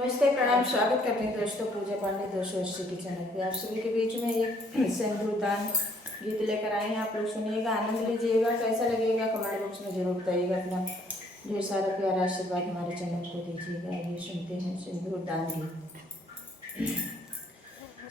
नमस्ते, प्रणाम, स्वागत करते हैं दोस्तों पूजा पांडे दोस्तों के चैनल पे। आप सभी के बीच में एक सिंदूरदान गीत लेकर आए हैं। आप लोग सुनिएगा, आनंद लीजिएगा। कैसा लगेगा कमेंट बॉक्स में जरूर बताइएगा। अपना ढेर सारा प्यार आशीर्वाद हमारे चैनल को दीजिएगा। ये सुनते हैं सिंदूरदान गीत।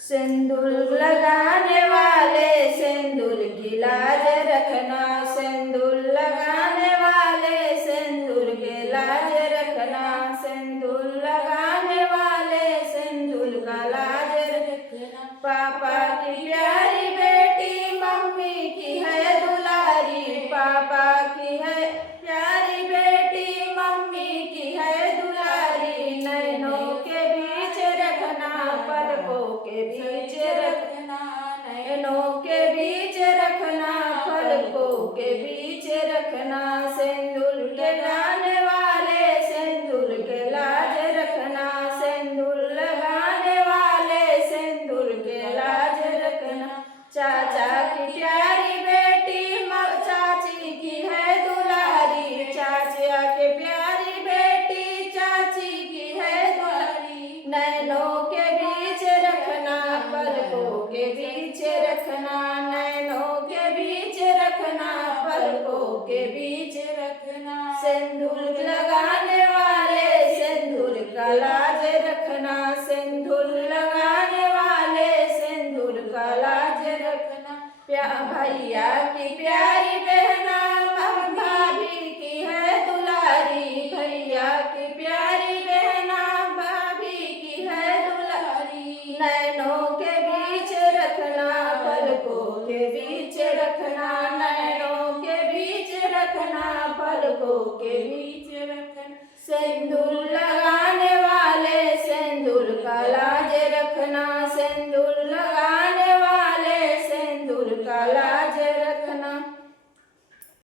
सिंदूर लगाने वाले सिंदूर की लाज रखना, सिंदूर लगाने वाले सिंदूर के लाज रखना, सिंदूर लगाने वाले सिंदूर का लाज रखना। पापा की प्यारी बेटी मम्मी की है दुलारी, पापा की है प्यारी बेटी मम्मी की है दुलारी। नैनों के बीच रखना, पलकों के बीच रखना, नैनों के बीच रखना, पलकों के बीच रखना। सिंदूर के लगाने वाले सिंदूर के लाज रखना, सिंदूर लगाने वाले सिंदूर के लाज रखना। चाचा की प्यारी बेटी चाची की है दुलारी, चाचा के प्यारी बेटी चाची की है दुलारी। नैनों के बीच रखना, पलकों के बीच रखना, नैनों के बीच रखना, पलकों के बीच रखना। सिंदूर लगाने वाले सिंदूर का लाज रखना, सिंदूर लगाने वाले सिंदूर का लाज रखना। भैया की प्यारी बहना भाभी की है दुलारी, भैया की प्यारी बहना भाभी की है दुलारी। नैनों के बीच रखना, पलकों के बीच रखना, नैनों के बीच रखना, पलकों के बीच रखना। सिंदूर लगाने वाले सिंदूर का लाज रखना,